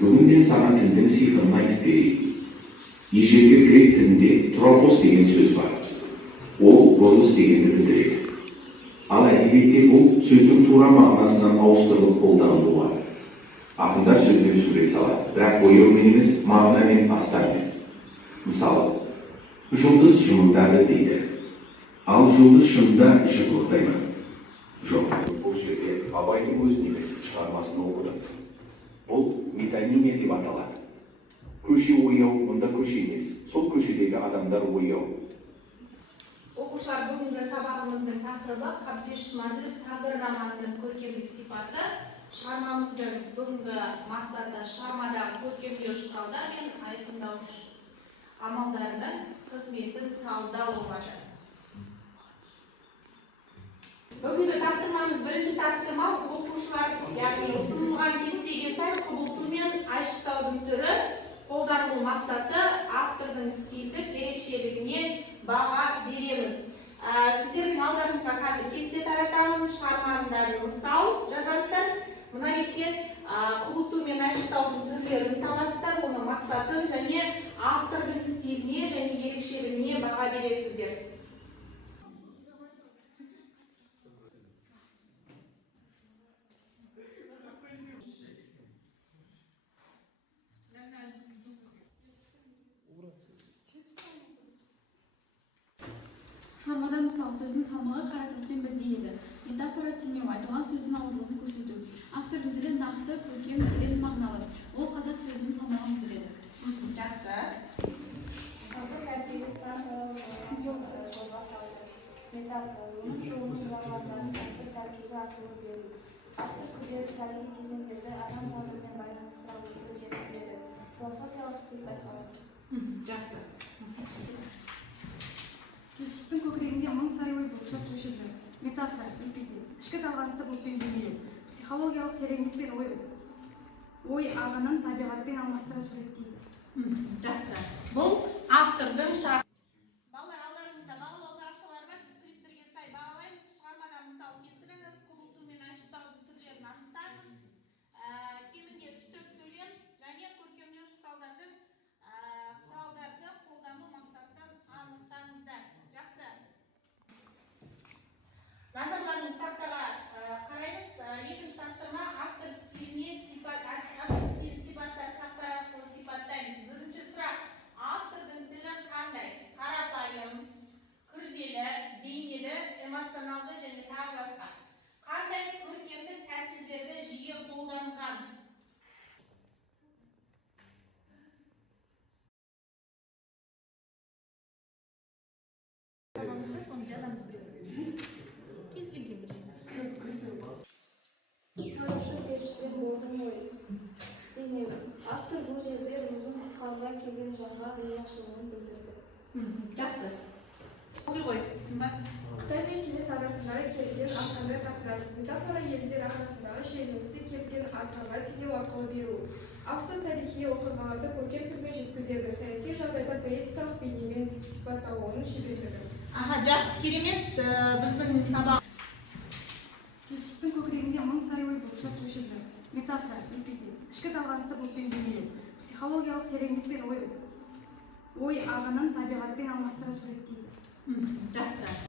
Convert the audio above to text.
бүгін мен саған тілдің сиқырын айтып берейін. Ежелгі грек тілінде тропос деген сөз бар. Ол бұрылыс дегенді білдіреді. Ал әдебиетте бұл сөздің тура мағынасынан ауыстырылып қолданылуы. Ақындар сөзбен сурет салады, бірақ бояумен емес, мағынамен астармен. Мысалы, жұлдыз жымыңдады дейді. Ал жұлдыз шынында жымыңдай ма? Жоқ. Бұл жерде Абайдың өзін емес, шығармасын оқыды. Бұл метонимия деп аталады. Көше ояу, мұнда көше емес, сол көшедегі адамдар ояу. Оқушылар, бүгінгі сабағымыздың тақырыбы Қабдеш Жұмаділов «Тағдыр» романының көркемдік сипаты. Шығармамыздың бүгінгі мақсаты шығармадағы көркемдеуіш құралдар мен айқындауыш амалдарының қызметін талдау болмашы. Бүгінгі тапсырмамыз бірінші тапсырма оқушылар, яғни ұсынылған кестеге сай құбылту мен айшықтаудың түрі, қолданылу мақсаты, автордың стильдік ерекшелігіне баға береміз. Сіздердің алдарыңызға қазір кесте таратамын, шығарманың мысал жазасыздар. Мына бетке құбылту мен айшықтаудың түрлерін таласыздар, оның мақсатын және автордың стиліне және ерекшелігіне баға бересіздер. Шығармада мысал сөздің салмағы қара таспен бірдей еді. Метафора теңеу, айтылған сөздің ауырлығын көрсету. Автордың тілі нақты, көркем, терең мағыналы. Ол қазақ сөзінің салмағын білдіреді. Жақсы. Метафораның жолын сұрағандардың тәртібі арқылы беру. Автор күрделі тарихи кезеңдерді адам тағдырымен байланыстыра отырып жеткізеді. Философиялық стиль байқалады. Жақсы. Жүсіптің көкірегінде мың сай ой бұрқыша көшеді. Метафора, эпитет, ішкі талғанысты бұлтпен бейнелеу. Психологиялық тереңдік пен ой ағынын табиғатпен алмастыра суреттейді. Жақсы. Бұл автордың шарты. Балалар, алдарыңызда бағалау парақшалары бар, скриптерге сай бағалаймыз. Шығармадан мысал келтіріңіз, құбылту мен айшықтаудың түрлерін анықтаңыз. Кемінде 3-4 сөйлем және көркемдеуіш құралдарды қолдану мақсатын анықтаңыздар. Жақсы. Назарларыңыз тақтаға қараймыз. Екінші тапсырма автор стиліне сипаттас тақтар арқылы сипаттаймыз. Бірінші сұрақ: автордың тілі қандай? Қарапайым, күрделі, бейнелі, эмоционалды және тағы басқа. Қандай көркемдік тәсілдерді жиі қолданған? Соны жазамыз кез келген бір Тарашы періштен болдың ой. Теңеу. Автор бұл жерде өзін құтқаруға келген жанға ризашылығын білдірді. Жақсы. Оқи ғой, сымбат. Қытай мен кеңес арасындағы келген арқанды қатынас. Метафора елдер арасындағы шиеленісті келген арқанға теңеу арқылы беру. Автор тарихи оқиғаларды көркем тілмен жеткізеді. Саяси жағдайда поэтикалық бейнемен сипаттау оның шеберлігі. Жақсы, керемет. Біздің сабақ. Жүсіптің көкірегінде мың сай ой бұрқыша көшеді. Метафора, эпитет, ішкі талғанысты бұлтпен бейнелеу. Психологиялық тереңдік пен ой ағынын табиғатпен алмастыра суреттейді. Жақсы.